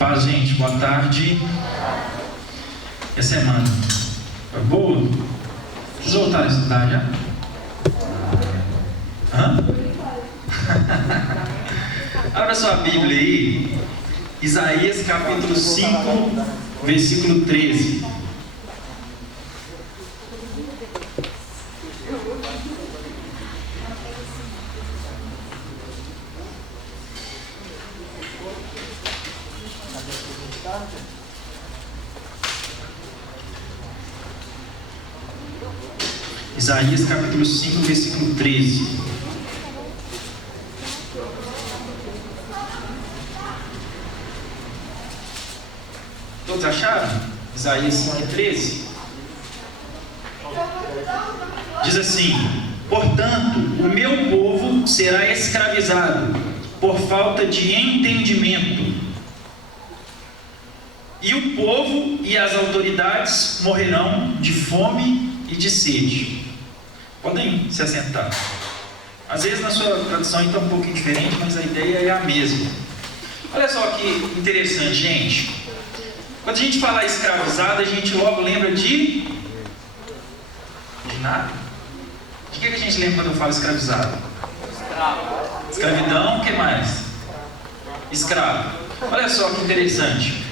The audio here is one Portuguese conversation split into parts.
Paz, gente, boa tarde. E a semana? Foi boa? Vocês voltaram a estudar já? Hã? Abra sua Bíblia aí, Isaías capítulo 5, versículo 13. Isaías capítulo 5, versículo 13. Todos acharam? Isaías 5, 13. Diz assim: portanto, o meu povo será escravizado por falta de entendimento, e o povo e as autoridades morrerão de fome e de sede. Podem se assentar. Às vezes na sua tradução está um pouquinho diferente, mas a ideia é a mesma. Olha só que interessante, gente. Quando a gente fala escravizado, a gente logo lembra de nada. De que a gente lembra quando eu falo escravizado? Escravidão, o que mais? Escravo. Olha só que interessante.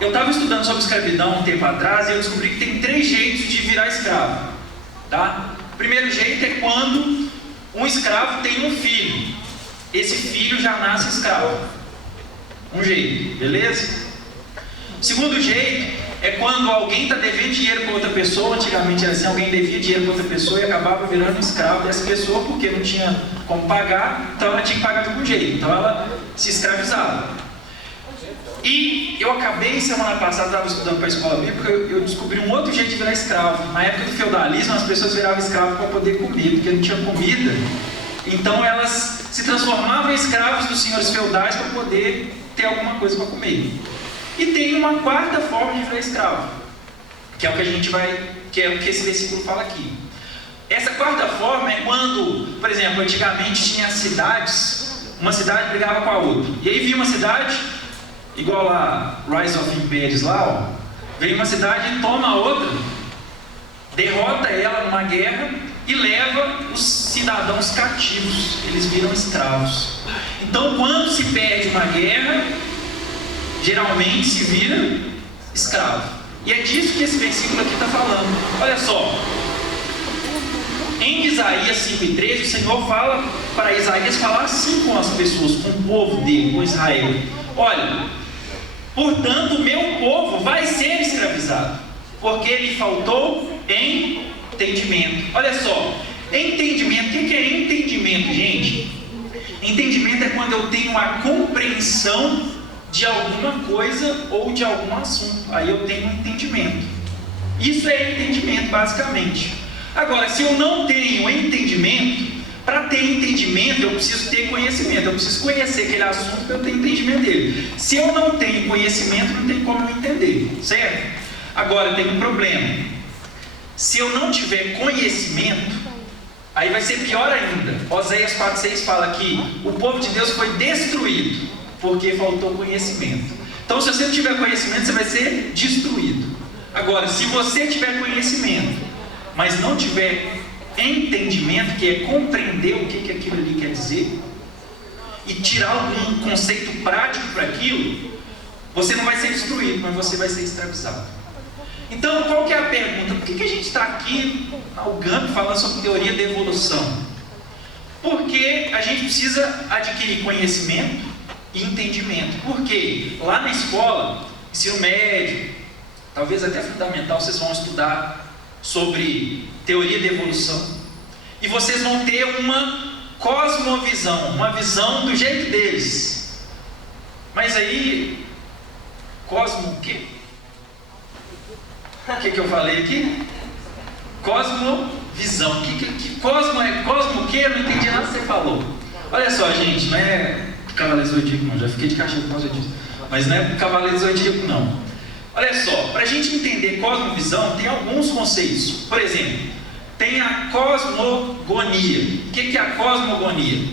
Eu estava estudando sobre escravidão um tempo atrás e eu descobri que tem 3 jeitos de virar escravo. Tá? O primeiro jeito é quando um escravo tem um filho. Esse filho já nasce escravo. Um jeito, beleza? O segundo jeito é quando alguém está devendo dinheiro para outra pessoa. Antigamente era assim, alguém devia dinheiro para outra pessoa e acabava virando escravo dessa pessoa porque não tinha como pagar, então ela tinha que pagar de algum jeito. Então ela se escravizava. E eu acabei, semana passada, estava estudando para a escola bíblica, eu descobri um outro jeito de virar escravo. Na época do feudalismo, as pessoas viravam escravo para poder comer, porque não tinha comida. Então elas se transformavam em escravos dos senhores feudais para poder ter alguma coisa para comer. E tem uma quarta forma de virar escravo, que é o que a gente vai, que é o que esse versículo fala aqui. Essa quarta forma é quando, por exemplo, antigamente tinha cidades, uma cidade brigava com a outra. E aí vinha uma cidade, igual lá, Rise of Empires lá, ó, vem uma cidade e toma a outra, derrota ela numa guerra e leva os cidadãos cativos, eles viram escravos. Então, quando se perde uma guerra, geralmente se vira escravo. E é disso que esse versículo aqui está falando. Olha só, em Isaías 5,13, o Senhor fala para Isaías falar assim com as pessoas, com o povo dele, com Israel. Olha, portanto, o meu povo vai ser escravizado, porque lhe faltou entendimento. Olha só, entendimento. O que é entendimento, gente? Entendimento é quando eu tenho uma compreensão de alguma coisa ou de algum assunto. Aí eu tenho um entendimento. Isso é entendimento, basicamente. Agora, se eu não tenho entendimento, para ter entendimento eu preciso ter conhecimento. Eu preciso conhecer aquele assunto para eu ter entendimento dele. Se eu não tenho conhecimento, não tem como eu entender, certo? Agora tem um problema. Se eu não tiver conhecimento, aí vai ser pior ainda. Oséias 4,6 fala que o povo de Deus foi destruído porque faltou conhecimento. Então, se você não tiver conhecimento, você vai ser destruído. Agora, se você tiver conhecimento, mas não tiver entendimento, que é compreender o que aquilo ali quer dizer, e tirar algum conceito prático para aquilo, você não vai ser destruído, mas você vai ser escravizado. Então, qual que é a pergunta? Por que a gente está aqui na UGAMP falando sobre teoria da evolução? Porque a gente precisa adquirir conhecimento e entendimento. Porque lá na escola, ensino médio, talvez até fundamental, vocês vão estudar sobre teoria da evolução. E vocês vão ter uma cosmovisão, uma visão do jeito deles. Mas aí, cosmo o quê? O que eu falei aqui? Cosmovisão. Que cosmo é? Cosmo o quê? Eu não entendi nada que você falou. Olha só, gente, não é Cavaleiro Zodíaco não, já fiquei de cachorro por causa disso. Mas não é Cavaleiro Zodíaco não. Olha só, para a gente entender cosmovisão, tem alguns conceitos. Por exemplo, tem a cosmogonia. O que é a cosmogonia?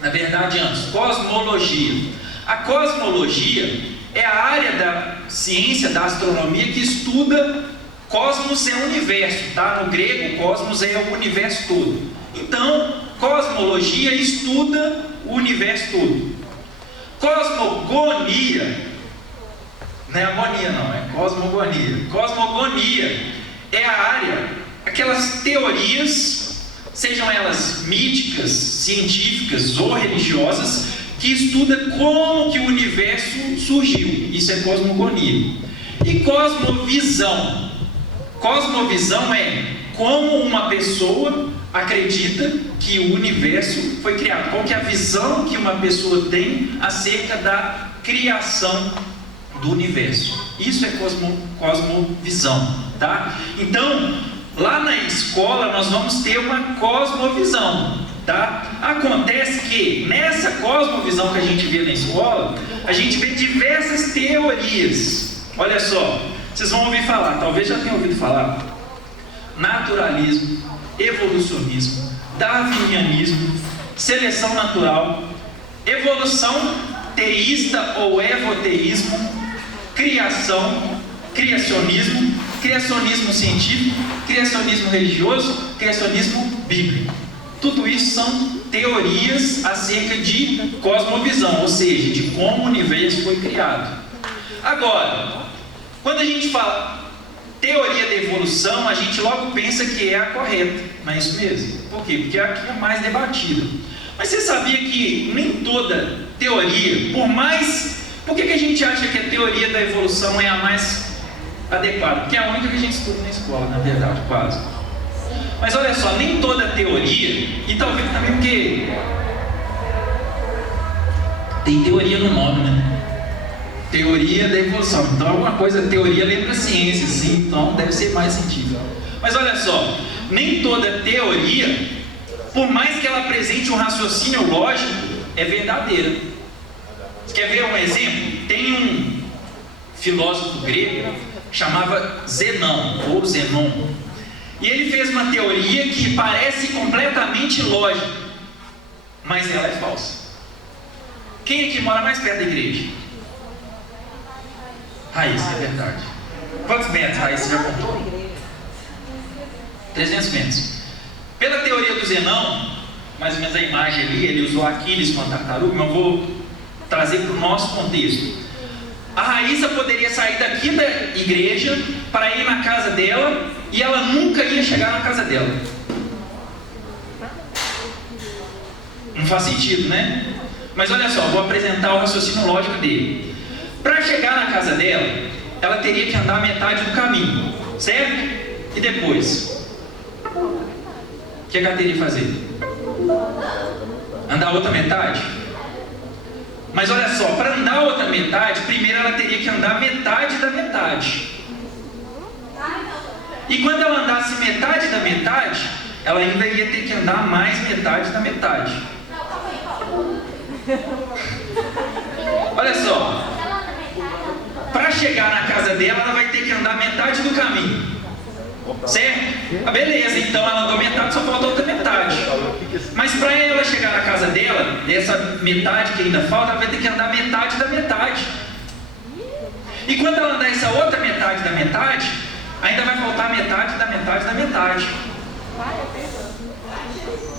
Na verdade, antes, cosmologia. A cosmologia é a área da ciência, da astronomia, que estuda cosmos, é o universo, tá? No grego, cosmos é o universo todo. Então, cosmologia estuda o universo todo. Cosmogonia, não é agonia não, é cosmogonia. Cosmogonia é a área, aquelas teorias, sejam elas míticas, científicas ou religiosas, que estuda como que o universo surgiu. Isso é cosmogonia. E cosmovisão. Cosmovisão é como uma pessoa acredita que o universo foi criado. Qual que é a visão que uma pessoa tem acerca da criação do universo. Isso é cosmovisão, tá? Então, lá na escola nós vamos ter uma cosmovisão, tá? Acontece que nessa cosmovisão que a gente vê na escola, a gente vê diversas teorias. Olha só, vocês vão ouvir falar, talvez já tenham ouvido falar, naturalismo, evolucionismo, darwinianismo, seleção natural, evolução teísta ou evoteísmo, criação, criacionismo, criacionismo científico, criacionismo religioso, criacionismo bíblico. Tudo isso são teorias acerca de cosmovisão, ou seja, de como o universo foi criado. Agora, quando a gente fala teoria da evolução, a gente logo pensa que é a correta, não é isso mesmo? Por quê? Porque aqui é mais debatida. Mas você sabia que nem toda teoria, por que a gente acha que a teoria da evolução é a mais adequada? Porque é a única que a gente estuda na escola, na verdade, quase. Mas olha só, nem toda teoria, e talvez também porque tem teoria no nome, né? Teoria da evolução. Então alguma coisa, teoria lembra ciência, sim, então deve ser mais científica. Mas olha só, nem toda teoria, por mais que ela apresente um raciocínio lógico, é verdadeira. Você quer ver um exemplo? Tem um filósofo grego que chamava Zenão, ou Zenon. E ele fez uma teoria que parece completamente lógica, mas ela é falsa. Quem aqui mora mais perto da igreja? Raíssa, é verdade. Quantos metros, Raíssa, já contou? 300 metros. Pela teoria do Zenão, mais ou menos a imagem ali, ele usou Aquiles com a tartaruga, mas eu vou trazer para o nosso contexto. A Raíssa poderia sair daqui da igreja para ir na casa dela e ela nunca ia chegar na casa dela. Não faz sentido, né? Mas olha só, vou apresentar o raciocínio lógico dele. Para chegar na casa dela, ela teria que andar metade do caminho, certo? E depois? O que ela teria que fazer? Andar a outra metade? Mas olha só, para andar a outra metade, primeiro ela teria que andar metade da metade. E quando ela andasse metade da metade, ela ainda ia ter que andar mais metade da metade. Olha só, para chegar na casa dela, ela vai ter que andar metade do caminho. Certo? Ah, beleza, então ela andou metade, só falta outra metade. Mas para ela chegar na casa dela, dessa metade que ainda falta, ela vai ter que andar metade da metade. E quando ela andar essa outra metade da metade, ainda vai faltar metade da metade da metade.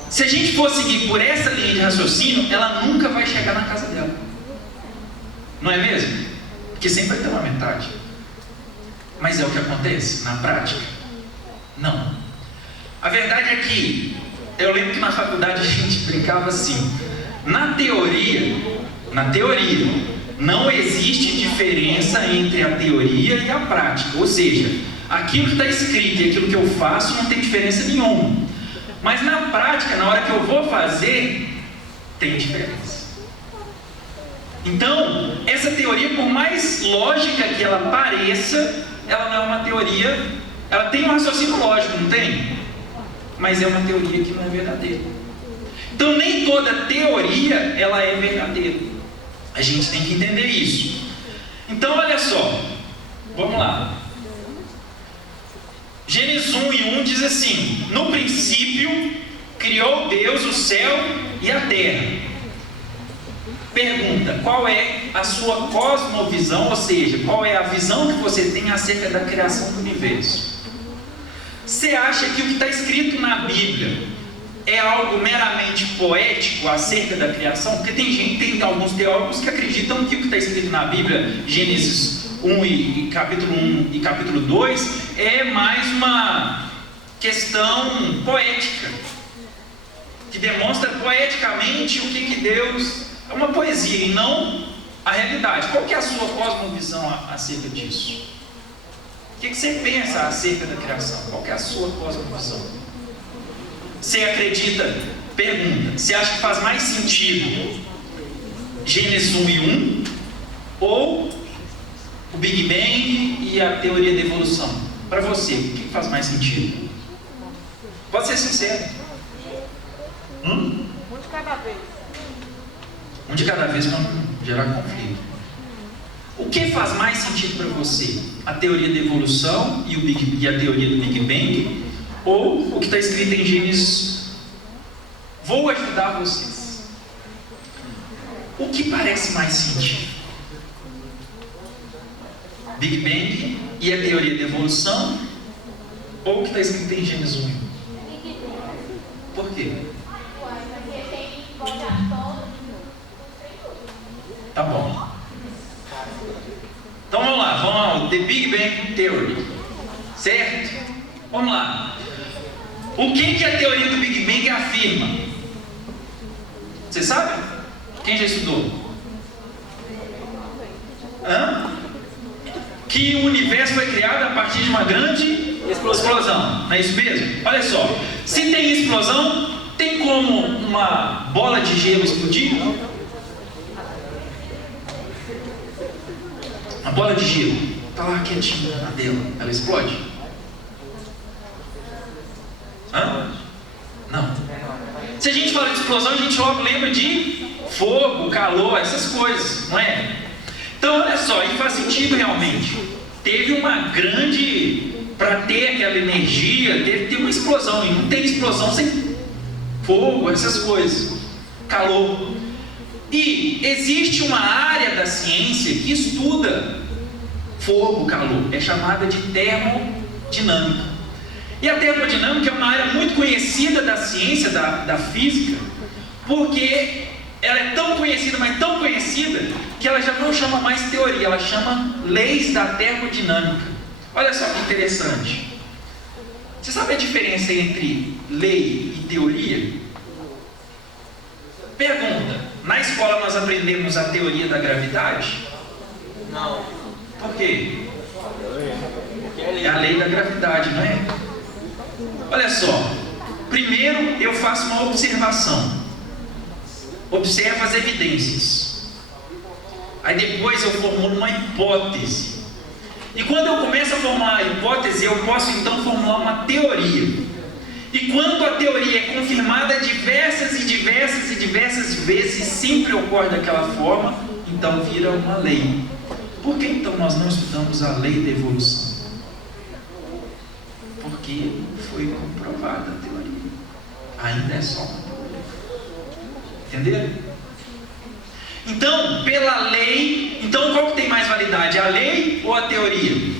Se a gente for seguir por essa linha de raciocínio, ela nunca vai chegar na casa dela. Não é mesmo? Porque sempre vai ter uma metade. Mas é o que acontece na prática? Não. A verdade é que, eu lembro que na faculdade a gente brincava assim, na teoria, não existe diferença entre a teoria e a prática. Ou seja, aquilo que está escrito e aquilo que eu faço não tem diferença nenhuma. Mas na prática, na hora que eu vou fazer, tem diferença. Então, essa teoria, por mais lógica que ela pareça, ela não é uma teoria, ela tem um raciocínio lógico, não tem? Mas é uma teoria que não é verdadeira. Então, nem toda teoria, ela é verdadeira. A gente tem que entender isso. Então, olha só, vamos lá. Gênesis 1:1 diz assim: no princípio, criou Deus o céu e a terra. Pergunta: qual é a sua cosmovisão, ou seja, qual é a visão que você tem acerca da criação do universo? Você acha que o que está escrito na Bíblia é algo meramente poético acerca da criação? Porque tem alguns teólogos que acreditam que o que está escrito na Bíblia, Gênesis 1 e capítulo 1 e capítulo 2, é mais uma questão poética, que demonstra poeticamente o que Deus... É uma poesia e não a realidade. Qual que é a sua cosmovisão acerca disso? O que você pensa acerca da criação? Qual que é a sua cosmovisão? Você acredita? Pergunta: você acha que faz mais sentido Gênesis 1 e 1 ou o Big Bang e a teoria da evolução? Para você, o que faz mais sentido? Pode ser sincero. Um de cada vez. Um de cada vez para não gerar conflito. O que faz mais sentido para você? A teoria da evolução e a teoria do Big Bang? Ou o que está escrito em Gênesis? Vou ajudar vocês. O que parece mais sentido? Big Bang e a teoria da evolução? Ou o que está escrito em Gênesis 1? Por quê? Tá bom. Então vamos lá, The Big Bang Theory. Certo? Vamos lá. O que a teoria do Big Bang afirma? Você sabe? Quem já estudou? Que o universo foi criado a partir de uma grande explosão. Não é isso mesmo? Olha só. Se tem explosão, tem como uma bola de gelo explodir? A bola de gelo está lá quietinha na dela. Ela explode? Não. Se a gente fala de explosão, a gente logo lembra de fogo, calor, essas coisas, não é? Então, olha só, e faz sentido realmente. Teve uma grande... Para ter aquela energia, teve que ter uma explosão. E não tem explosão sem fogo, essas coisas. Calor. E existe uma área da ciência que estuda fogo, calor. É chamada de termodinâmica. E a termodinâmica é uma área muito conhecida da ciência, da física, porque ela é tão conhecida, mas tão conhecida, que ela já não chama mais teoria, ela chama leis da termodinâmica. Olha só que interessante. Você sabe a diferença entre lei e teoria? Pergunta: na escola nós aprendemos a teoria da gravidade? Não. Por quê? É a lei da gravidade, não é? Olha só. Primeiro eu faço uma observação. Observo as evidências. Aí depois eu formulo uma hipótese. E quando eu começo a formular a hipótese, eu posso então formular uma teoria. E quando a teoria é confirmada diversas vezes, sempre ocorre daquela forma, então vira uma lei. Por que então nós não estudamos a lei da evolução? Porque foi comprovada a teoria. Ainda é só uma teoria. Entenderam? Então, pela lei, então qual que tem mais validade? A lei ou a teoria?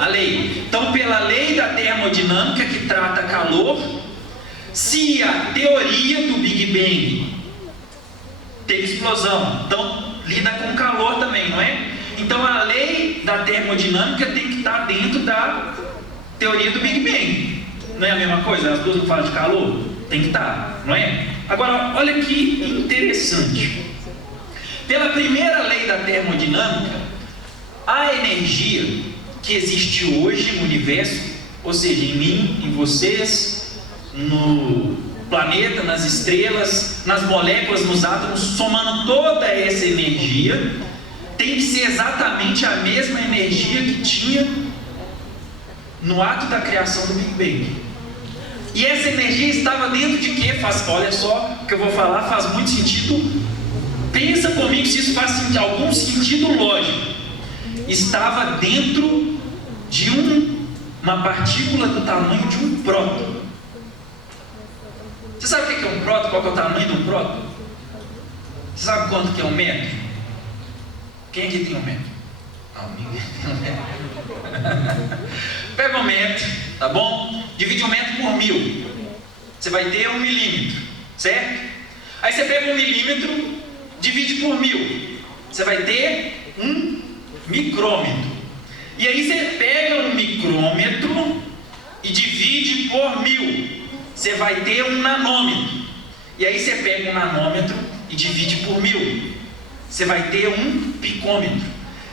A lei. Então, pela lei da termodinâmica, que trata calor, se a teoria do Big Bang tem explosão, então lida com calor também, não é? Então, a lei da termodinâmica tem que estar dentro da teoria do Big Bang. Não é a mesma coisa? As duas não falam de calor? Tem que estar, não é? Agora, olha que interessante. Pela primeira lei da termodinâmica, a energia que existe hoje no universo, ou seja, em mim, em vocês, no planeta, nas estrelas, nas moléculas, nos átomos, somando toda essa energia, tem que ser exatamente a mesma energia que tinha no ato da criação do Big Bang. E essa energia estava dentro de quê? Olha só, o que eu vou falar faz muito sentido. Pensa comigo se isso faz algum sentido lógico. Estava dentro de uma partícula do tamanho de um próton. Você sabe o que é um próton? Qual é o tamanho de um próton? Você sabe quanto que é um metro? Quem aqui tem um metro? Não, ninguém tem um metro. Pega um metro, tá bom? Divide um metro por 1000. Você vai ter 1 milímetro, certo? Aí você pega 1 milímetro, divide por 1000. Você vai ter 1 micrômetro. E aí você pega 1 micrômetro e divide por 1000. Você vai ter 1 nanômetro. E aí você pega 1 nanômetro e divide por 1000. Você vai ter 1 picômetro.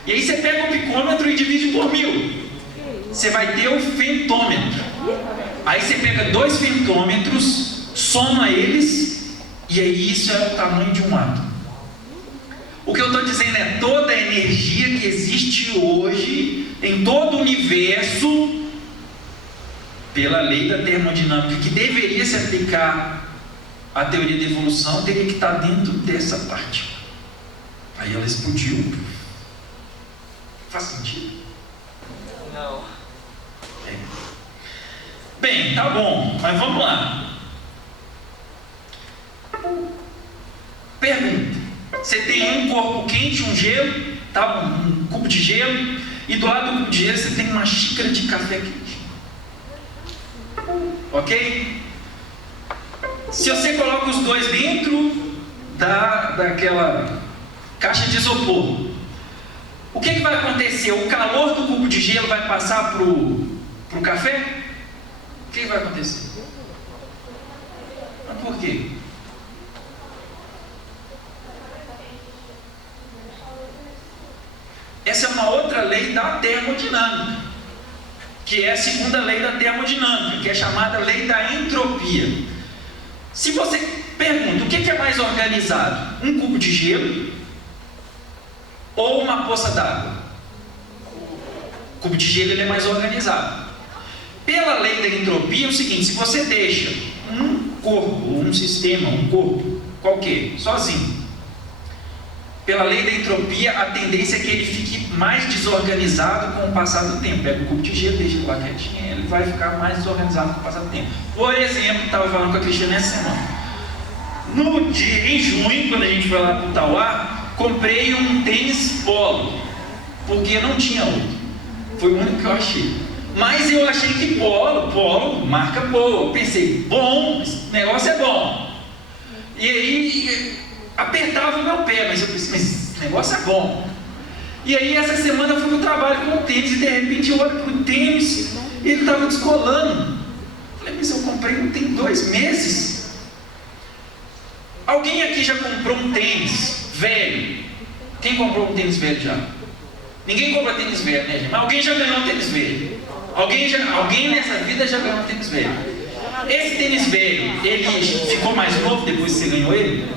E aí você pega o picômetro e divide por 1000. Você vai ter o femtômetro. Aí você pega 2 femtômetros, soma eles, e aí isso é o tamanho de um átomo. O que eu estou dizendo é toda a energia que existe hoje em todo o universo, pela lei da termodinâmica, que deveria se aplicar à teoria da evolução, teria que estar dentro dessa parte. Aí ela explodiu. Faz sentido? Não. Bem, tá bom, mas vamos lá. Pergunta: você tem um corpo quente, um gelo, tá? Um cubo de gelo, e do lado do cubo de gelo você tem uma xícara de café quente. Ok? Se você coloca os dois dentro daquela caixa de isopor, o que vai acontecer? O calor do cubo de gelo vai passar para o café? O que vai acontecer? Mas por quê? Essa é uma outra lei da termodinâmica, que é a segunda lei da termodinâmica, que é chamada lei da entropia. Se você pergunta o que é mais organizado, um cubo de gelo ou uma poça d'água? O cubo de gelo ele é mais organizado. Pela lei da entropia é o seguinte: se você deixa um corpo, um sistema, um corpo qualquer, sozinho, pela lei da entropia, a tendência é que ele fique mais desorganizado com o passar do tempo. Pega o cubo de gelo, deixa ele lá quietinho, ele vai ficar mais desorganizado com o passar do tempo. Por exemplo, estava falando com a Cristiane essa semana. Em junho, quando a gente foi lá para o Tauá, comprei um tênis polo, porque não tinha outro. Foi o único que eu achei. Mas eu achei que polo, marca boa. Eu pensei, bom, esse negócio é bom. E aí apertava o meu pé, mas eu pensei, mas esse negócio é bom. E aí essa semana eu fui no trabalho com o tênis e de repente eu olho para o tênis e ele estava descolando. Falei, mas eu comprei um tem 2 meses. Alguém aqui já comprou um tênis velho? Quem comprou um tênis velho já? Ninguém compra tênis velho, né, gente? Mas alguém já ganhou um tênis velho. Alguém nessa vida já ganhou um tênis velho. Esse tênis velho, ele ficou mais novo depois que você ganhou ele?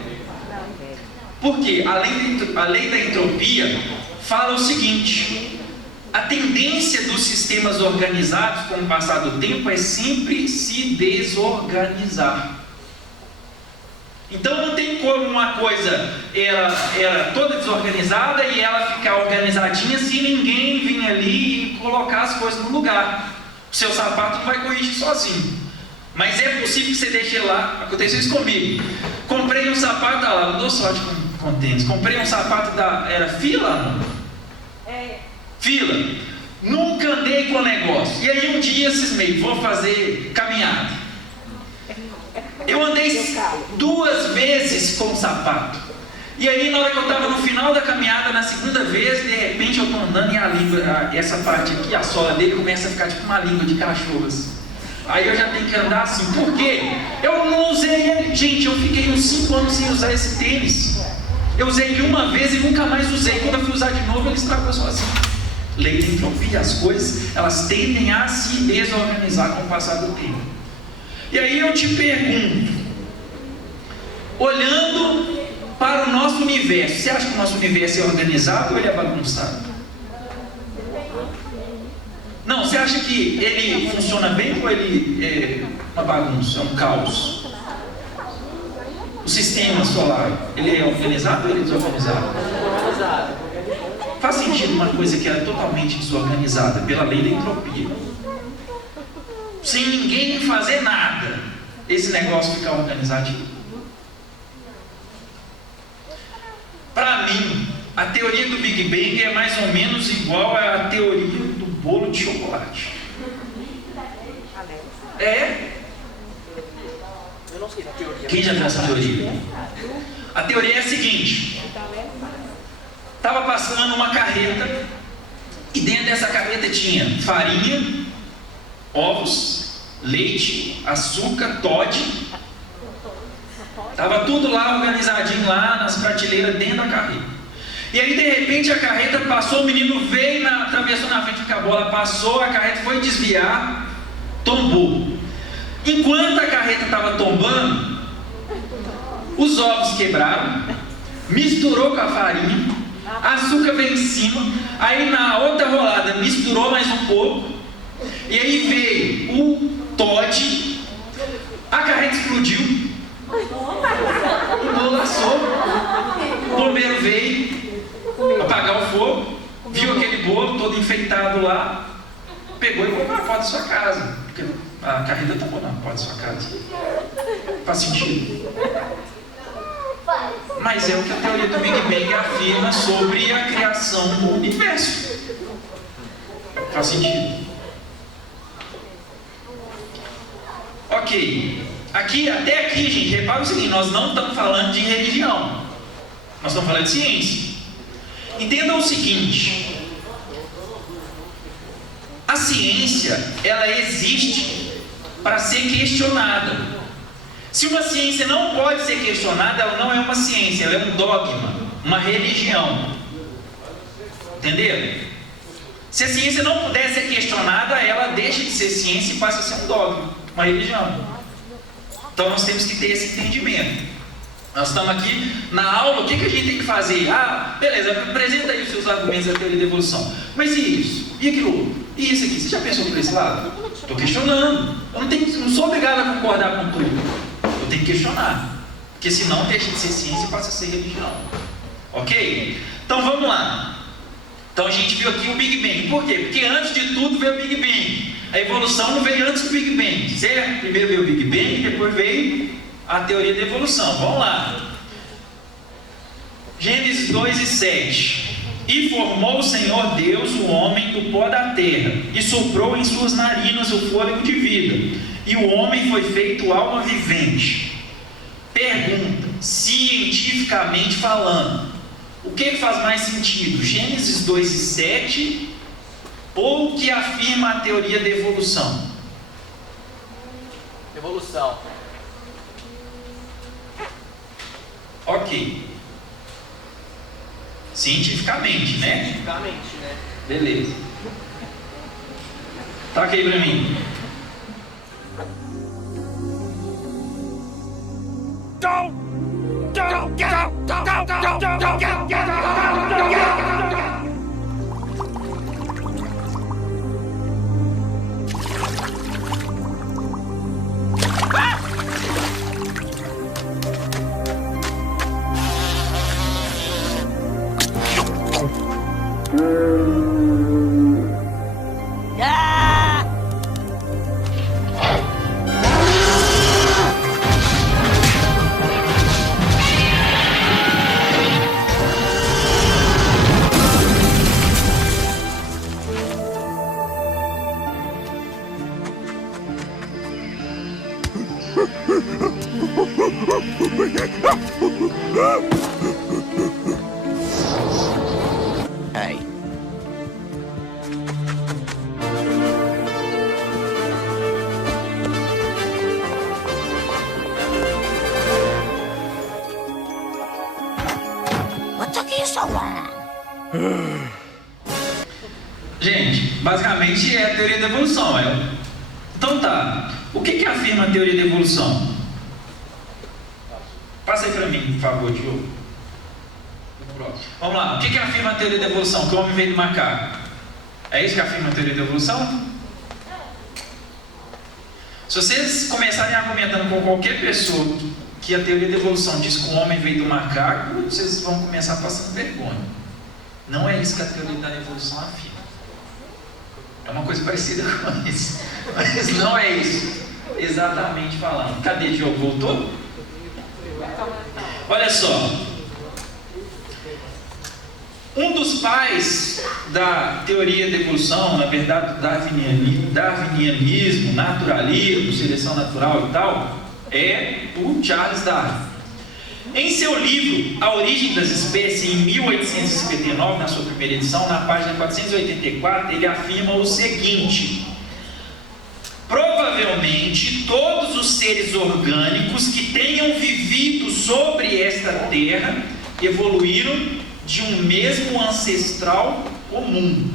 Porque a lei da entropia fala o seguinte: a tendência dos sistemas organizados com o passar do tempo é sempre se desorganizar. Então não tem como uma coisa era toda desorganizada e ela ficar organizadinha se ninguém vir ali e colocar as coisas no lugar. O seu sapato não vai corrigir sozinho. Mas é possível que você deixe ele lá. Aconteceu isso comigo. Comprei um sapato, lá, não dou sorte com tênis. Comprei um sapato era Fila? Fila. Nunca andei com o negócio. E aí um dia cismei, vou fazer caminhada. Eu andei 2 vezes com o sapato. E aí na hora que eu estava no final da caminhada, na segunda vez, de repente eu estou andando e a língua, essa parte aqui, a sola dele começa a ficar tipo uma língua de cachorro assim. Aí eu já tenho que andar assim. Por quê? Eu não usei ele. Gente, eu fiquei uns 5 anos sem usar esse tênis. Eu usei ele uma vez e nunca mais usei. Quando eu fui usar de novo, ele estragou sozinho. Lei da entropia, as coisas, elas tendem a se desorganizar com o passar do tempo. E aí eu te pergunto, olhando para o nosso universo, você acha que o nosso universo é organizado ou ele é bagunçado? Não, você acha que ele funciona bem ou ele é uma bagunça, é um caos? O sistema solar, ele é organizado ou ele é desorganizado? Organizado. Faz sentido uma coisa que era totalmente desorganizada pela lei da entropia, sem ninguém fazer nada, esse negócio ficar organizadinho? teoria do Big Bang é mais ou menos igual à teoria do bolo de chocolate. É? Eu não sei da teoria. Quem já viu essa teoria? A teoria é a seguinte: estava passando uma carreta e dentro dessa carreta tinha farinha, ovos, leite, açúcar, Toddy. Estava tudo lá organizadinho lá nas prateleiras dentro da carreta. E aí de repente a carreta passou, o menino veio, atravessou na frente com a bola, passou, a carreta foi desviar, tombou. Enquanto a carreta estava tombando, os ovos quebraram, misturou com a farinha, açúcar veio em cima, aí na outra rolada misturou mais um pouco, e aí veio o Toddy, a carreta explodiu, o bolo assou, o bombeiro veio apagar o fogo, viu aquele bolo todo enfeitado lá, pegou e colocou na porta da sua casa, porque a carreta tomou na porta da sua casa. Faz sentido? Mas é o que a teoria do Big Bang afirma sobre a criação do universo. Faz sentido? Ok. Até aqui, gente, repara o seguinte: nós não estamos falando de religião, nós estamos falando de ciência. Entendam o seguinte: a ciência, ela existe para ser questionada. Se uma ciência não pode ser questionada, ela não é uma ciência, ela é um dogma, uma religião. Entenderam? Se a ciência não puder ser questionada, ela deixa de ser ciência e passa a ser um dogma, uma religião. Então nós temos que ter esse entendimento. Nós estamos aqui na aula, o que a gente tem que fazer? Ah, beleza, apresenta aí os seus argumentos da teoria da evolução. Mas e isso? E aquilo outro? E isso aqui? Você já pensou por esse lado? Estou questionando. Eu não sou obrigado a concordar com tudo. Eu tenho que questionar. Porque senão deixa de ser ciência e passa a ser religião. Ok? Então vamos lá. Então a gente viu aqui o Big Bang. Por quê? Porque antes de tudo veio o Big Bang. A evolução não veio antes do Big Bang, certo? Primeiro veio o Big Bang, depois veio a teoria da evolução. Vamos lá. Gênesis 2:7. E formou o Senhor Deus o homem do pó da terra, e soprou em suas narinas o fôlego de vida, e o homem foi feito alma vivente. Pergunta, cientificamente falando, o que faz mais sentido? Gênesis 2:7 ou o que afirma a teoria da evolução? Evolução. Ok. Cientificamente, né? Cientificamente, né? Beleza. Taca aí pra mim. Hey. What took you so long? Gente, basicamente é a teoria da evolução. Então tá, o que afirma a teoria da evolução? Passa aí pra mim, por favor, Diogo. Vamos lá, o que afirma a teoria da evolução? Que o homem veio do macaco. É isso que afirma a teoria da evolução? Se vocês começarem argumentando com qualquer pessoa que a teoria da evolução diz que o homem veio do macaco, vocês vão começar passando vergonha. Não é isso que a teoria da evolução afirma. É uma coisa parecida com isso, mas não é isso, exatamente falando. Cadê Diogo? Voltou? Olha só. Um dos pais da teoria da evolução, na verdade, do darwinianismo, naturalismo, seleção natural e tal, é o Charles Darwin. Em seu livro A Origem das Espécies, em 1859, na sua primeira edição, na página 484, ele afirma o seguinte: provavelmente todos os seres orgânicos que tenham vivido sobre esta terra evoluíram de um mesmo ancestral comum.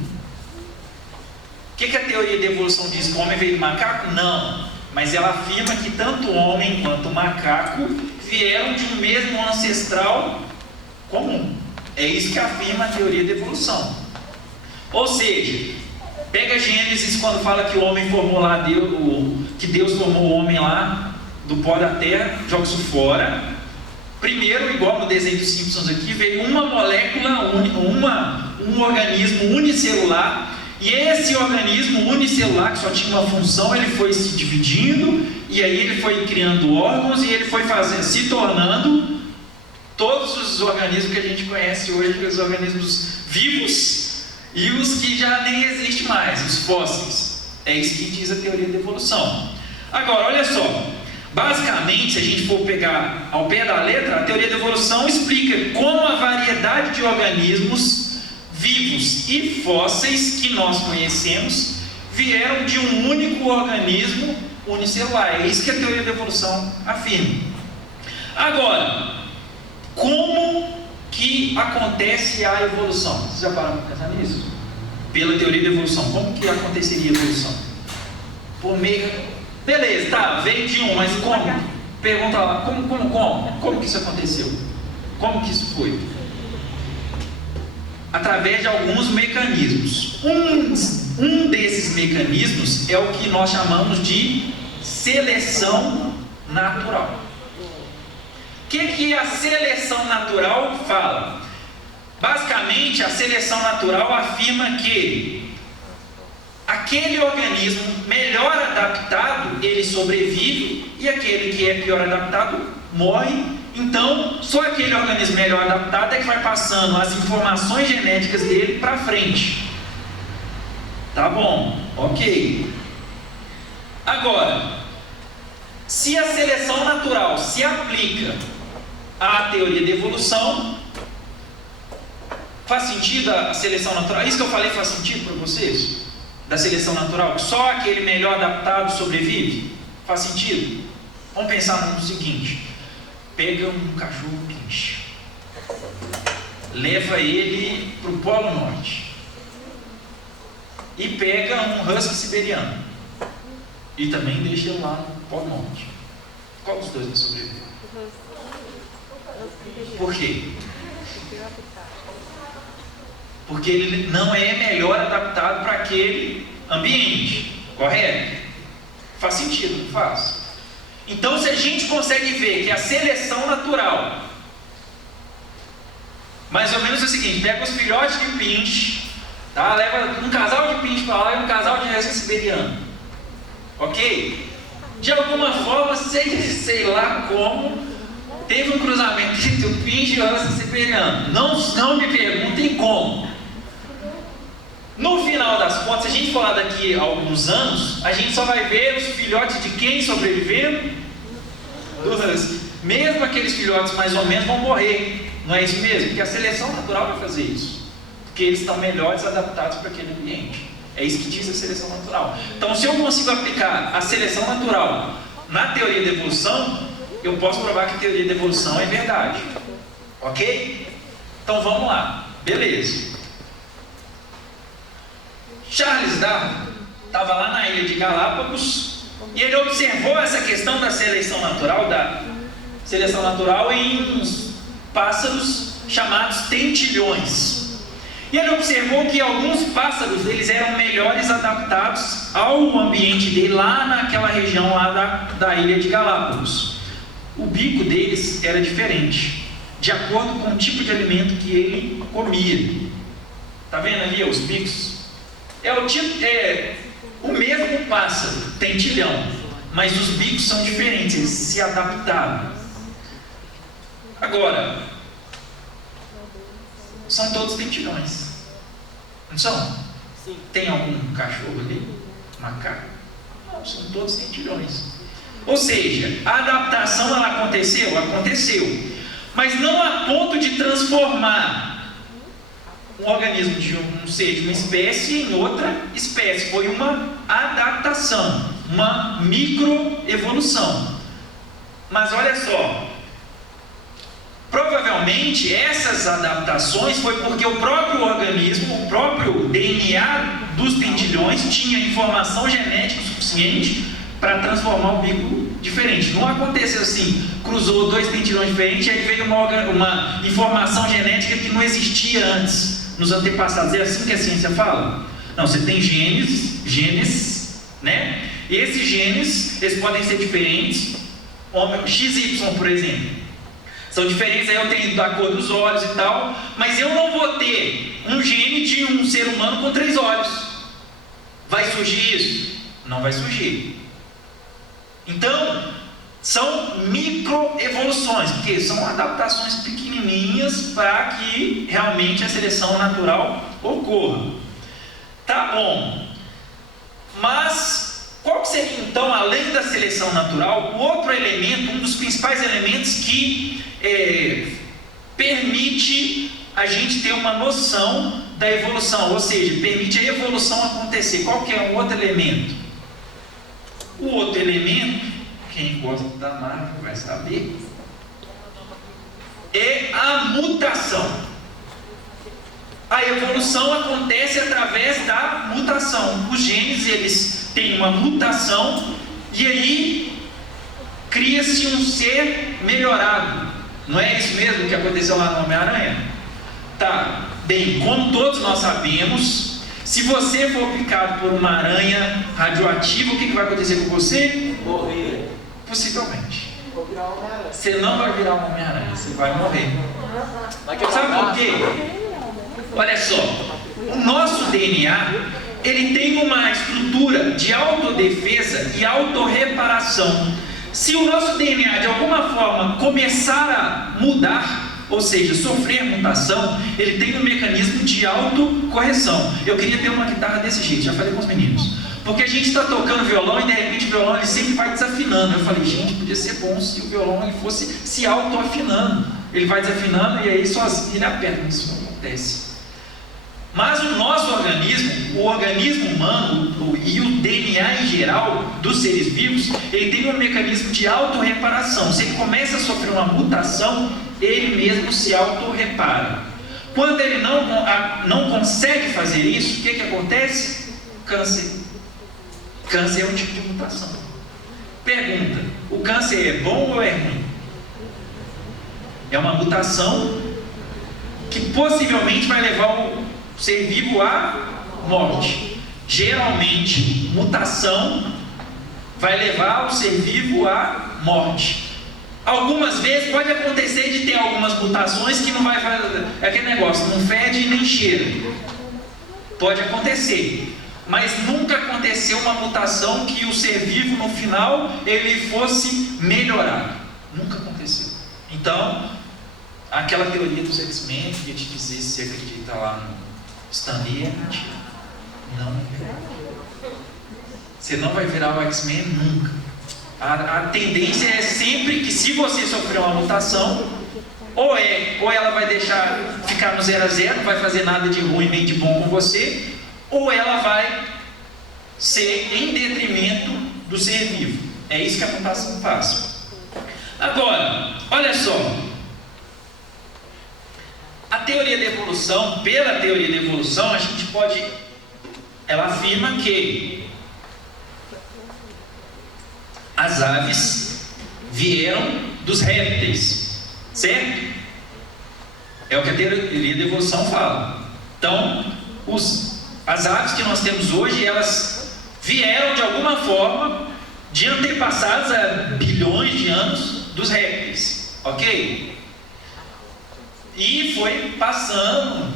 O que a teoria da evolução diz? Que o homem veio do macaco? Não. Mas ela afirma que tanto o homem quanto o macaco vieram de um mesmo ancestral comum. É isso que afirma a teoria da evolução. Ou seja, pega Gênesis quando fala que o homem formou lá Deus, que Deus formou o homem lá do pó da terra, joga isso fora. Primeiro, igual no desenho dos Simpsons aqui, veio uma molécula, um organismo unicelular, e esse organismo unicelular, que só tinha uma função, ele foi se dividindo, e aí ele foi criando órgãos, e ele foi se tornando todos os organismos que a gente conhece hoje, os organismos vivos, e os que já nem existem mais, os fósseis. É isso que diz a teoria da evolução. Agora, olha só. Basicamente, se a gente for pegar ao pé da letra, a teoria da evolução explica como a variedade de organismos vivos e fósseis que nós conhecemos vieram de um único organismo unicelular. É isso que a teoria da evolução afirma. Agora, como que acontece a evolução? Vocês já pararam para pensar nisso? Pela teoria da evolução, como que aconteceria a evolução? Por meio... Beleza, tá, veio de um, mas como? Pergunta lá, como que isso aconteceu? Como que isso foi? Através de alguns mecanismos. Um desses mecanismos é o que nós chamamos de seleção natural. O que a seleção natural fala? Basicamente, a seleção natural afirma que aquele organismo melhor adaptado, ele sobrevive, e aquele que é pior adaptado morre. Então, só aquele organismo melhor adaptado é que vai passando as informações genéticas dele para frente. Tá bom, ok. Agora, se a seleção natural se aplica à teoria da evolução, faz sentido a seleção natural? Isso que eu falei faz sentido para vocês? Da seleção natural, só aquele melhor adaptado sobrevive? Faz sentido? Vamos pensar no seguinte: pega um cachorro quente, leva ele para o Polo Norte, e pega um husky siberiano e também deixa ele lá no Polo Norte. Qual dos dois vai sobreviver? Por quê? Porque ele não é melhor adaptado para aquele ambiente, correto? Faz sentido, não faz? Então, se a gente consegue ver que a seleção natural, mais ou menos é o seguinte: pega os filhotes de pinche, tá? Leva um casal de pinche para lá e um casal de husky siberiano, ok? De alguma forma, sei lá como, teve um cruzamento entre o pinche e o husky siberiano. Não me perguntem como. No final das contas, se a gente falar daqui a alguns anos, a gente só vai ver os filhotes de quem sobreviveram? Do husky. Mesmo aqueles filhotes mais ou menos vão morrer. Não é isso mesmo? Porque a seleção natural vai fazer isso. Porque eles estão melhores adaptados para aquele ambiente. É isso que diz a seleção natural. Então, se eu consigo aplicar a seleção natural na teoria da evolução, eu posso provar que a teoria da evolução é verdade. Ok? Então vamos lá. Beleza. Charles Darwin estava lá na ilha de Galápagos e ele observou essa questão da seleção natural em uns pássaros chamados tentilhões. E ele observou que alguns pássaros eles eram melhores adaptados ao ambiente dele lá naquela região lá da ilha de Galápagos. O bico deles era diferente, de acordo com o tipo de alimento que ele comia. Tá vendo ali os bicos? É o mesmo pássaro, tentilhão, mas os bicos são diferentes, eles se adaptaram. Agora, são todos dentilhões. Não são? Sim. Tem algum cachorro ali? Macaco? Não, são todos dentilhões. Ou seja, a adaptação ela aconteceu? Aconteceu. Mas não a ponto de transformar um organismo de um ser de uma espécie em outra espécie. Foi uma adaptação, uma microevolução. Mas olha só, provavelmente essas adaptações foi porque o próprio organismo, o próprio DNA dos dentilhões tinha informação genética suficiente para transformar um bico diferente. Não aconteceu assim, cruzou dois dentilhões diferentes e aí veio uma informação genética que não existia antes, nos antepassados. É assim que a ciência fala? Não, você tem genes, né? E esses genes, eles podem ser diferentes. XY, por exemplo, são diferentes, aí eu tenho da cor dos olhos e tal, mas eu não vou ter um gene de um ser humano com 3 olhos. Vai surgir isso? Não vai surgir. Então, são microevoluções, porque são adaptações pequenininhas para que realmente a seleção natural ocorra. Tá bom, mas qual seria então, além da seleção natural, o outro elemento, um dos principais elementos que permite a gente ter uma noção da evolução, ou seja, permite a evolução acontecer? Qual que é o outro elemento? O outro elemento, quem gosta da Marvel vai saber, é a mutação. A evolução acontece através da mutação. Os genes, eles têm uma mutação e aí cria-se um ser melhorado. Não é isso mesmo que aconteceu lá no Homem-Aranha? Tá, bem, como todos nós sabemos, se você for picado por uma aranha radioativa, o que vai acontecer com você? Morrer. Possivelmente. Vou virar uma aranha. Você não vai virar um Homem-Aranha, você vai morrer. Sabe por quê? Olha só, o nosso DNA, ele tem uma estrutura de autodefesa e autorreparação. Se o nosso DNA de alguma forma começar a mudar, ou seja, sofrer mutação, ele tem um mecanismo de autocorreção. Eu queria ter uma guitarra desse jeito, já falei com os meninos. Porque a gente está tocando violão e de repente o violão ele sempre vai desafinando. Eu falei, gente, podia ser bom se o violão ele fosse se autoafinando. Ele vai desafinando e aí sozinho ele aperta, mas isso não acontece. Mas o nosso organismo, o organismo humano e o DNA em geral dos seres vivos, ele tem um mecanismo de autorreparação. Se ele começa a sofrer uma mutação, ele mesmo se autorrepara. Quando ele não consegue fazer isso, o que acontece? Câncer. Câncer é um tipo de mutação. Pergunta, o câncer é bom ou é ruim? É uma mutação que possivelmente vai levar o ser vivo à morte. Geralmente, mutação vai levar o ser vivo à morte. Algumas vezes pode acontecer de ter algumas mutações que não vai fazer aquele negócio, não fede nem cheira. Pode acontecer, mas nunca aconteceu uma mutação que o ser vivo no final ele fosse melhorado. Nunca aconteceu. Então, aquela teoria dos X-Men que ia te dizer se você acredita lá no Stan Lee é mentira. Não. Você não vai virar o X-Men nunca. A tendência é sempre que, se você sofrer uma mutação, ou ela vai deixar ficar no 0 a 0, não vai fazer nada de ruim nem de bom com você, ou ela vai ser em detrimento do ser vivo. É isso que a mutação faz. Agora, olha só. A teoria da evolução, pela teoria da evolução, a gente pode, ela afirma que as aves vieram dos répteis, certo? É o que a teoria da evolução fala. Então, as aves que nós temos hoje, elas vieram de alguma forma de antepassados há bilhões de anos dos répteis, ok? E foi passando.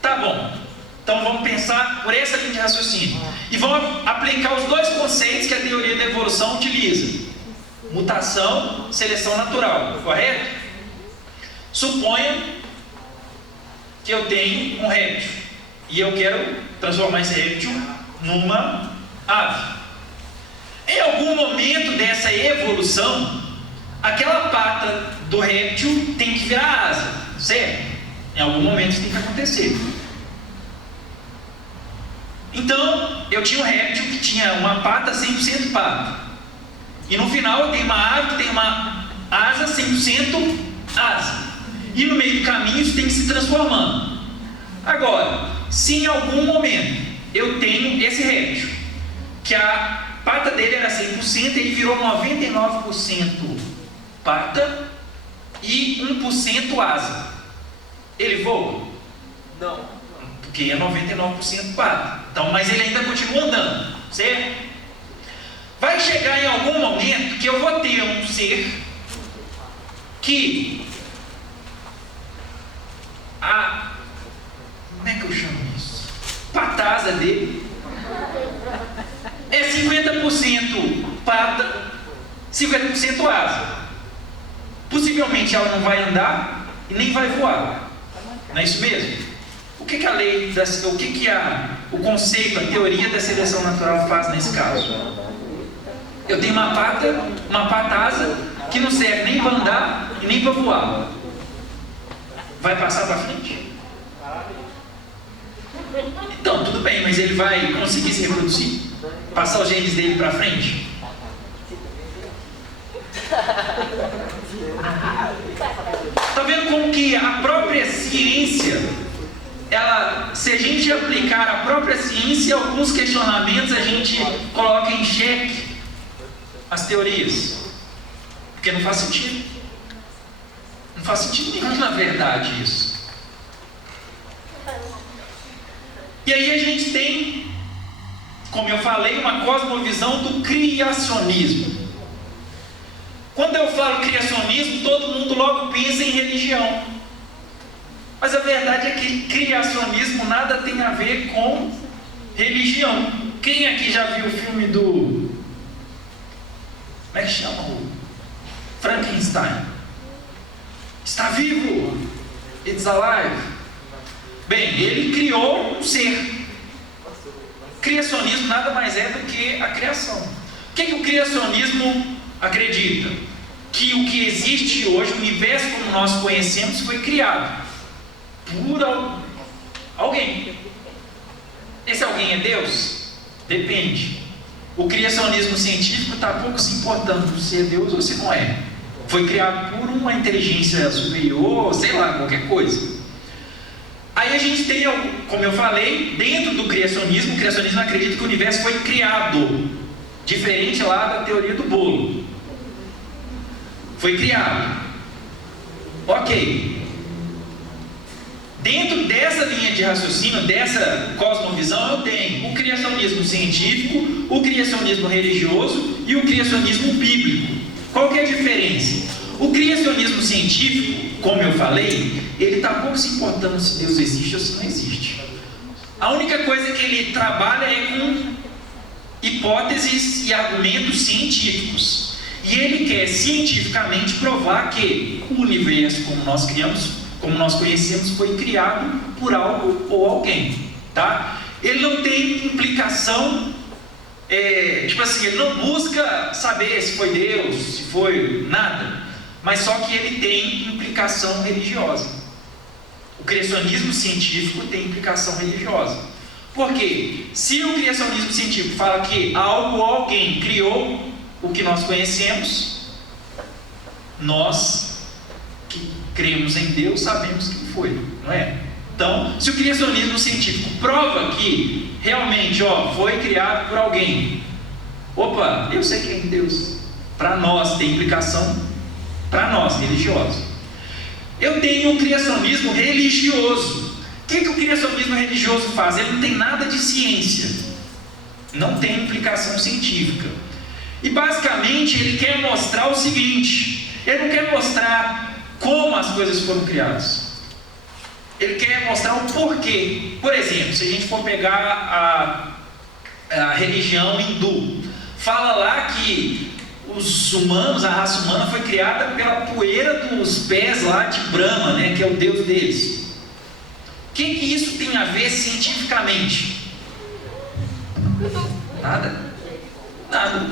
Tá bom. Então vamos pensar por essa linha de raciocínio. E vamos aplicar os dois conceitos que a teoria da evolução utiliza: mutação, seleção natural, correto? Suponha que eu tenho um réptil e eu quero transformar esse réptil numa ave. Em algum momento dessa evolução, aquela pata do réptil tem que virar asa, certo? Em algum momento isso tem que acontecer. Então, eu tinha um réptil que tinha uma pata 100% pata. E no final eu tenho uma ave que tem uma asa 100% asa. E no meio do caminho isso tem que se transformando. Agora, se em algum momento eu tenho esse réptil, que a pata dele era 100%, ele virou 99% pata e 1% asa. Ele voa? Não. Porque é 99% pata. Então, mas ele ainda continua andando, certo? Vai chegar em algum momento que eu vou ter um ser que como é que eu chamo isso? Patasa dele é 50% pata, 50% asa. Possivelmente ela não vai andar e nem vai voar. Não é isso mesmo? O que a lei, o conceito, a teoria da seleção natural faz nesse caso? Eu tenho uma pata asa que não serve nem para andar e nem para voar. Vai passar para frente? Então, tudo bem, mas ele vai conseguir se reproduzir? Passar os genes dele para frente? Está vendo como que a própria ciência, se a gente aplicar a própria ciência, alguns questionamentos a gente coloca em xeque as teorias, porque não faz sentido. Não faz sentido nenhum, na verdade, isso. E aí a gente tem, como eu falei, uma cosmovisão do criacionismo. Quando eu falo criacionismo, todo mundo logo pensa em religião. Mas a verdade é que criacionismo nada tem a ver com religião. Quem aqui já viu o filme do... Como é que chama o Frankenstein? Está vivo! It's alive! Bem, ele criou um ser. Criacionismo nada mais é do que a criação. O que o criacionismo acredita? Que o que existe hoje, o universo como nós conhecemos, foi criado por alguém. Esse alguém é Deus? Depende. O criacionismo científico está pouco se importando se é Deus ou se não é. Foi criado por uma inteligência superior, sei lá, qualquer coisa. Aí a gente tem, como eu falei, dentro do criacionismo, o criacionismo acredita que o universo foi criado, diferente lá da teoria do bolo. Foi criado. Ok. Dentro dessa linha de raciocínio, dessa cosmovisão, eu tenho o criacionismo científico, o criacionismo religioso e o criacionismo bíblico. Qual que é a diferença? O criacionismo científico, como eu falei, ele está pouco se importando se Deus existe ou se não existe. A única coisa que ele trabalha é com hipóteses e argumentos científicos. E ele quer cientificamente provar que o universo, como nós criamos, como nós conhecemos, foi criado por algo ou alguém, tá? Ele não tem implicação, tipo assim, ele não busca saber se foi Deus, se foi nada, mas só que ele tem implicação religiosa. O criacionismo científico tem implicação religiosa. Por quê? Se o criacionismo científico fala que algo ou alguém criou o que nós conhecemos, nós que cremos em Deus sabemos que foi, não é? Então, se o criacionismo científico prova que realmente foi criado por alguém, opa, eu sei quem é Deus. Para nós tem implicação, para nós religiosa. Eu tenho um criacionismo religioso. O que o criacionismo religioso faz? Ele não tem nada de ciência, não tem implicação científica. E basicamente ele quer mostrar o seguinte: ele não quer mostrar como as coisas foram criadas, ele quer mostrar o porquê. Por exemplo, se a gente for pegar a religião hindu, fala lá que os humanos, a raça humana foi criada pela poeira dos pés lá de Brahma, né, que é o deus deles. O que isso tem a ver cientificamente? Nada. Nada.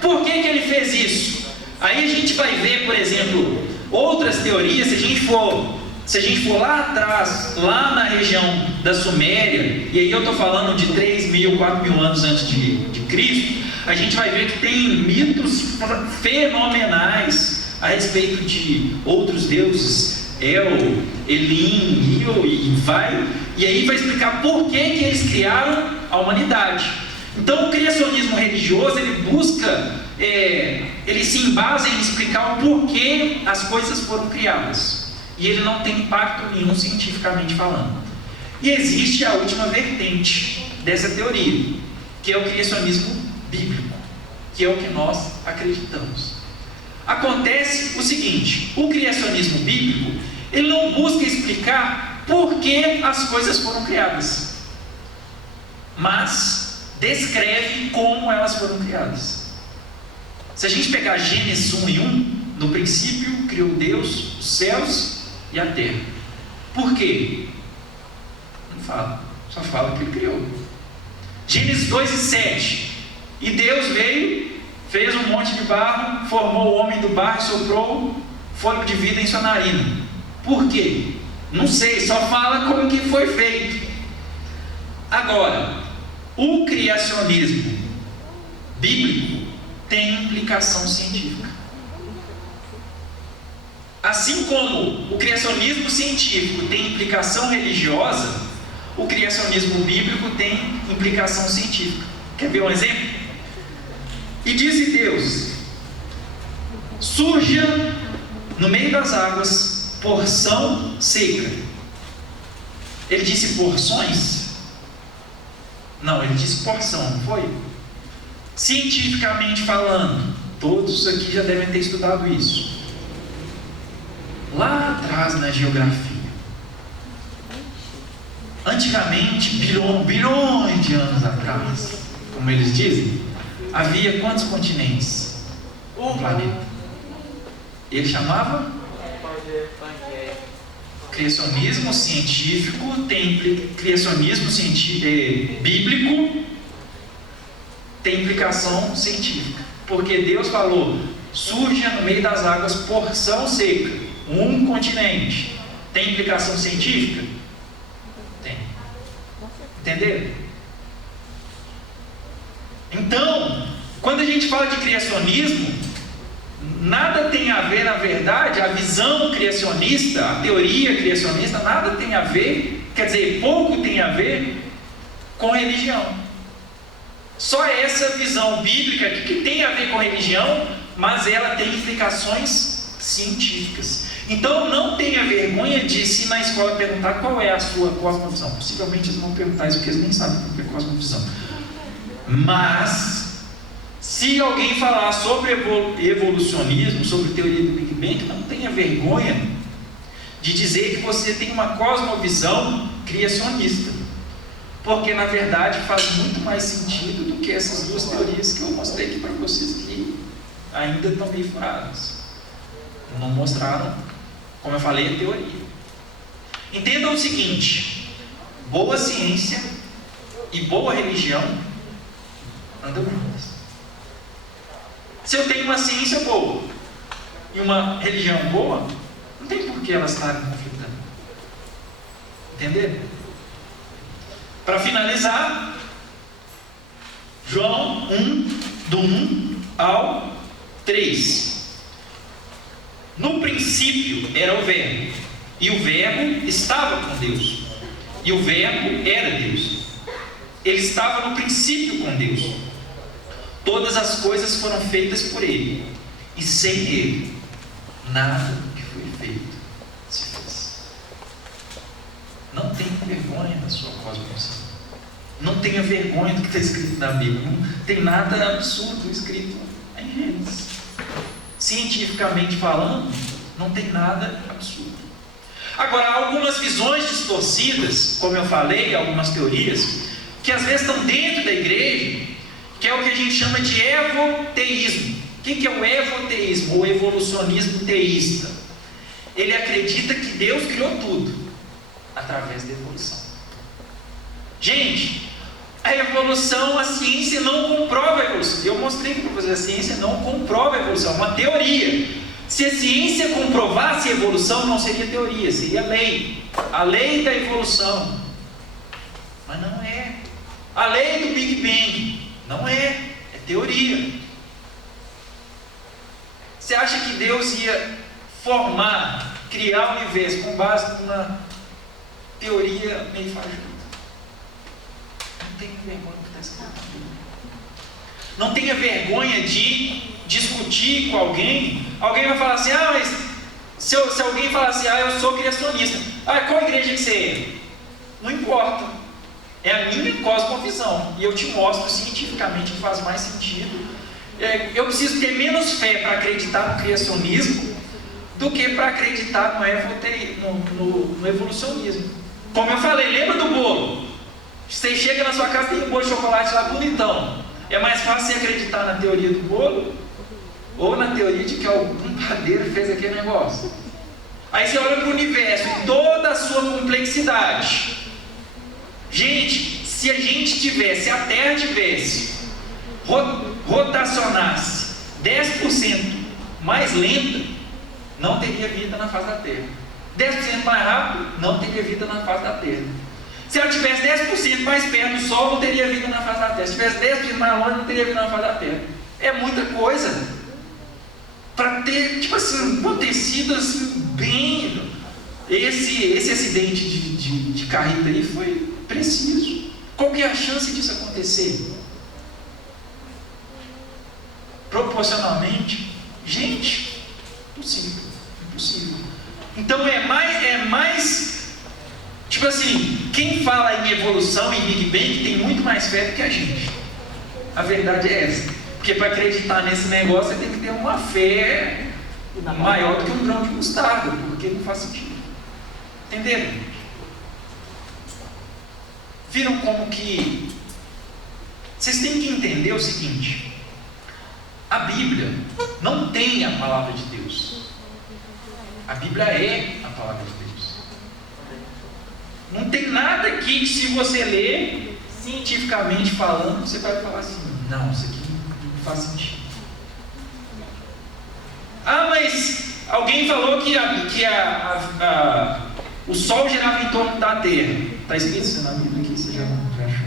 Por que ele fez isso? Aí a gente vai ver, por exemplo, outras teorias. Se a gente for lá atrás, lá na região da Suméria, e aí eu estou falando de 3.000, 4.000 anos antes de Cristo, a gente vai ver que tem mitos fenomenais a respeito de outros deuses, El, Elim, Io, e aí vai explicar por que eles criaram a humanidade. Então o criacionismo religioso, ele busca, ele se embasa em explicar o porquê as coisas foram criadas, e ele não tem impacto nenhum cientificamente falando. E existe a última vertente dessa teoria, que é o criacionismo bíblico, que é o que nós acreditamos. Acontece o seguinte: o criacionismo bíblico, ele não busca explicar por que as coisas foram criadas, mas descreve como elas foram criadas. Se a gente pegar Gênesis 1:1, no princípio criou Deus os céus e a terra. Por quê? Não fala, só fala que ele criou. Gênesis 2:7, e Deus veio, fez um monte de barro, formou o homem do barro e soprou fôlego de vida em sua narina. Por quê? Não sei, só fala como que foi feito. Agora, o criacionismo bíblico tem implicação científica. Assim como o criacionismo científico tem implicação religiosa, o criacionismo bíblico tem implicação científica. Quer ver um exemplo? E disse Deus: surja no meio das águas porção seca. Ele disse porções? Não, ele disse porção, não foi? Cientificamente falando, todos aqui já devem ter estudado isso. Lá atrás na geografia, antigamente, bilhões de anos atrás, como eles dizem, havia quantos continentes no planeta? Ele chamava criacionismo científico, tem criacionismo bíblico, tem implicação científica, porque Deus falou: surja no meio das águas porção seca, um continente. Tem implicação científica? Tem. Entenderam? Então, quando a gente fala de criacionismo, nada tem a ver, na verdade, a visão criacionista, a teoria criacionista, nada tem a ver, quer dizer, pouco tem a ver com religião. Só essa visão bíblica que tem a ver com religião, mas ela tem implicações científicas. Então não tenha vergonha de, se na escola perguntar qual é a sua cosmovisão. Possivelmente eles vão perguntar isso porque eles nem sabem o que é cosmovisão. Mas se alguém falar sobre evolucionismo, sobre teoria do Big Bang, não tenha vergonha de dizer que você tem uma cosmovisão criacionista, porque na verdade faz muito mais sentido do que essas duas teorias que eu mostrei aqui para vocês, que ainda estão meio furadas, não mostraram, como eu falei, a teoria. Entendam o seguinte: boa ciência e boa religião andam juntas. Se eu tenho uma ciência boa e uma religião boa, não tem por que elas estarem conflitando. Entenderam? Para finalizar, João 1, do 1 ao 3. No princípio era o Verbo, e o Verbo estava com Deus, e o Verbo era Deus. Ele estava no princípio com Deus. Todas as coisas foram feitas por Ele, e sem Ele, nada que foi feito se fez. Não tenha vergonha da sua cosmovisão. Não tenha vergonha do que está escrito na Bíblia. Não tem nada absurdo escrito em Gênesis. Cientificamente falando, não tem nada absurdo. Agora, há algumas visões distorcidas, como eu falei, algumas teorias, que às vezes estão dentro da igreja, que é o que a gente chama de evoteísmo. O que é o evoteísmo? O evolucionismo teísta. Ele acredita que Deus criou tudo. Através da evolução. Gente, a evolução, a ciência não comprova a evolução. Eu mostrei para vocês, a ciência não comprova a evolução, é uma teoria. Se a ciência comprovasse a evolução, não seria teoria, seria lei. A lei da evolução. Mas não é. A lei do Big Bang. Não é. É teoria. Você acha que Deus ia formar, criar o universo com base numa teoria meio fajuta? Não tenha vergonha do que está escrito na Bíblia. Não tenha vergonha de discutir com alguém. Alguém vai falar assim, mas se alguém falar assim, eu sou criacionista. Qual igreja que você é? Não importa. É a minha cosmovisão. E eu te mostro cientificamente que faz mais sentido. Eu preciso ter menos fé para acreditar no criacionismo do que para acreditar no evolucionismo. Como eu falei, lembra do bolo? Você chega na sua casa e tem um bolo de chocolate lá bonitão. É mais fácil você acreditar na teoria do bolo ou na teoria de que algum padeiro fez aquele negócio. Aí você olha para o universo e toda a sua complexidade. Gente, se a Terra tivesse rotacionasse 10% mais lenta, não teria vida na face da Terra. 10% mais rápido, não teria vida na face da Terra. Se ela tivesse 10% mais perto do Sol, não teria vida na face da Terra. Se tivesse 10% mais longe, não teria vida na face da Terra. É muita coisa para ter, um tecido assim, bem. Esse acidente de carreta aí foi preciso. Qual que é a chance disso acontecer? Proporcionalmente, gente, impossível. Então é mais quem fala em evolução, em Big Bang, tem muito mais fé do que a gente. A verdade é essa. Porque para acreditar nesse negócio, você tem que ter uma fé maior do que um grão de mostarda, porque não faz sentido. Entenderam? Viram como que... Vocês têm que entender o seguinte: a Bíblia não tem a palavra de Deus. A Bíblia é a palavra de Deus. Não tem nada aqui que, se você ler, cientificamente falando, você vai falar assim, não, isso aqui não faz sentido. Mas alguém falou que o Sol girava em torno da Terra. Está escrito isso na Bíblia aqui? Você já achou?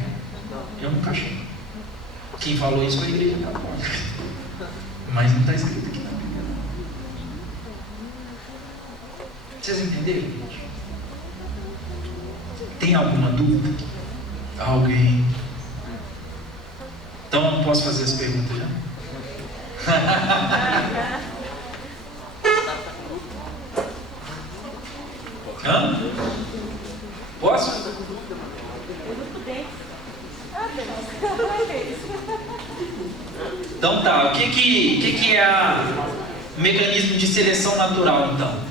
Eu nunca achei. Quem falou isso foi a Igreja Católica. Mas não está escrito aqui na Bíblia. Vocês entenderam, gente? Tem alguma dúvida? Alguém? Então eu não posso fazer as perguntas já? Hã? Posso? Então tá, o que é o mecanismo de seleção natural então?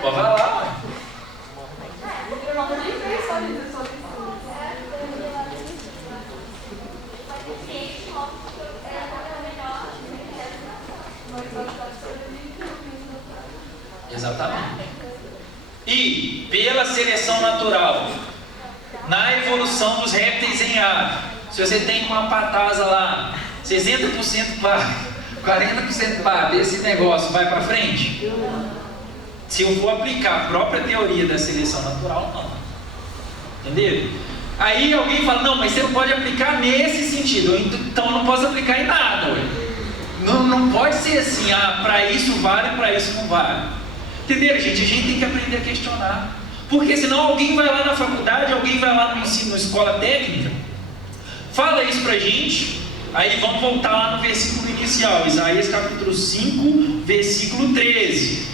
Pode falar lá, exatamente. E pela seleção natural, na evolução dos répteis em ave, se você tem uma patasa lá, 60% par, 40% par, desse negócio vai para frente? Se eu for aplicar a própria teoria da seleção natural, não. Entenderam? Aí alguém fala, não, mas você não pode aplicar nesse sentido. Então eu não posso aplicar em nada. Ué. Não pode ser assim, para isso vale, para isso não vale. Entenderam, gente? A gente tem que aprender a questionar. Porque senão alguém vai lá na faculdade, alguém vai lá no ensino, na escola técnica, fala isso pra gente, aí vamos voltar lá no versículo inicial, Isaías capítulo 5, versículo 13.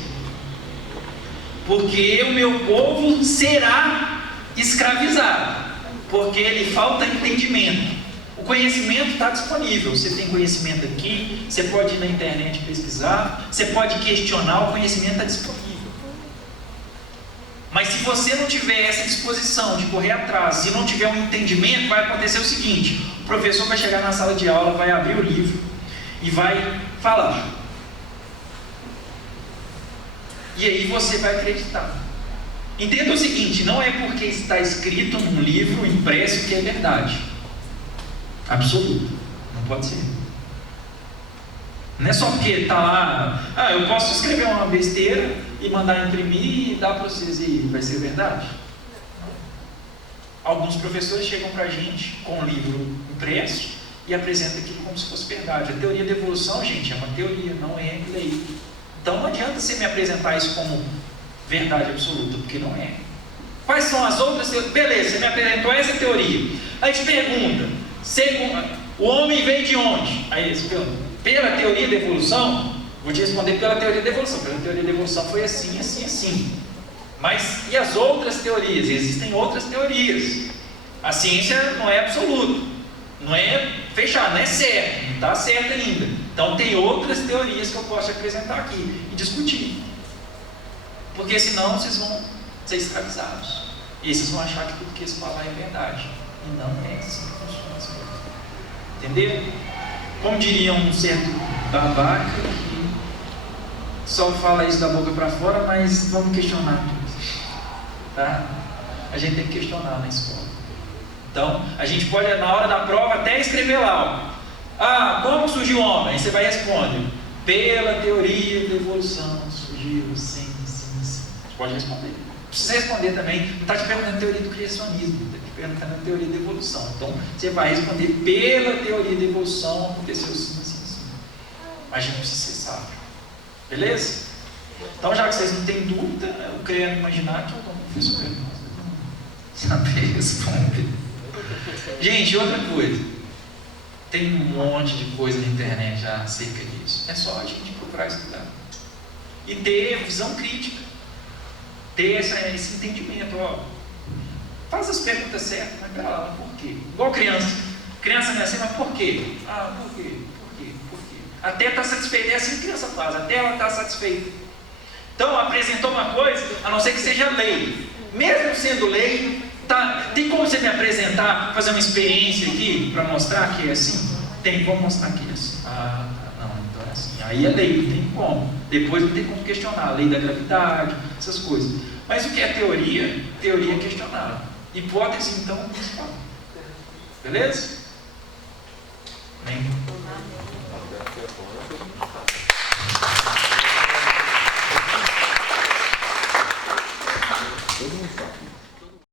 Porque o meu povo será escravizado, porque lhe falta entendimento. O conhecimento está disponível. Você tem conhecimento aqui, você pode ir na internet pesquisar, você pode questionar, o conhecimento está disponível. Mas se você não tiver essa disposição de correr atrás, se não tiver um entendimento, vai acontecer o seguinte: o professor vai chegar na sala de aula, vai abrir o livro e vai falar. E aí você vai acreditar. Entenda o seguinte, não é porque está escrito num livro impresso que é verdade. Absoluto. Não pode ser. Não é só porque está lá, eu posso escrever uma besteira e mandar imprimir e dar para vocês e vai ser verdade. Alguns professores chegam para a gente com um livro impresso e apresentam aquilo como se fosse verdade. A teoria da evolução, gente, é uma teoria, não é lei. Então não adianta você me apresentar isso como verdade absoluta, porque não é. Quais são as outras teorias? Beleza, você me apresentou essa teoria. Aí te pergunta, o homem veio de onde? Aí eles perguntam, pela teoria da evolução? Vou te responder pela teoria da evolução. Pela teoria da evolução foi assim, assim, assim. Mas e as outras teorias? Existem outras teorias. A ciência não é absoluta, não é fechada, não é certa, não está certa ainda. Então tem outras teorias que eu posso apresentar aqui e discutir. Porque senão vocês vão ser escravizados. E vocês vão achar que tudo que eles falar é verdade. E não é assim que funciona as coisas. Entendeu? Como diria um certo babaca que só fala isso da boca para fora, mas vamos questionar tudo. Tá? A gente tem que questionar na escola. Então, a gente pode, na hora da prova, até escrever lá, ó, como surgiu o homem? Aí você vai responder, pela teoria da evolução, surgiu assim, assim, assim. Você pode responder. Não precisa responder também, não está te perguntando a teoria do criacionismo, está te perguntando a teoria da evolução. Então, você vai responder, pela teoria da evolução, aconteceu assim, assim, assim. Mas a gente precisa ser sábio. Beleza? Então, já que vocês não têm dúvida, eu quero imaginar que eu não fiz saber responder. Gente, outra coisa. Tem um monte de coisa na internet já acerca disso. É só a gente procurar estudar. E ter visão crítica. Ter esse entendimento. Ó, faz as perguntas certas, mas pera lá, por quê? Igual criança. Criança não é assim, mas por quê? Por quê? Por quê? Por quê? Até estar satisfeita. É assim que a criança faz, até ela estar satisfeita. Então, apresentou uma coisa, a não ser que seja lei. Mesmo sendo lei, tá, tem como você me apresentar, fazer uma experiência aqui, para mostrar que é assim? Tem, vou mostrar que é assim. Não, então é assim. Aí é lei, não tem como. Depois não tem como questionar, a lei da gravidade, essas coisas. Mas o que é teoria? Teoria é questionável. Hipótese, então, principal. Beleza? Amém? Todo mundo sabe.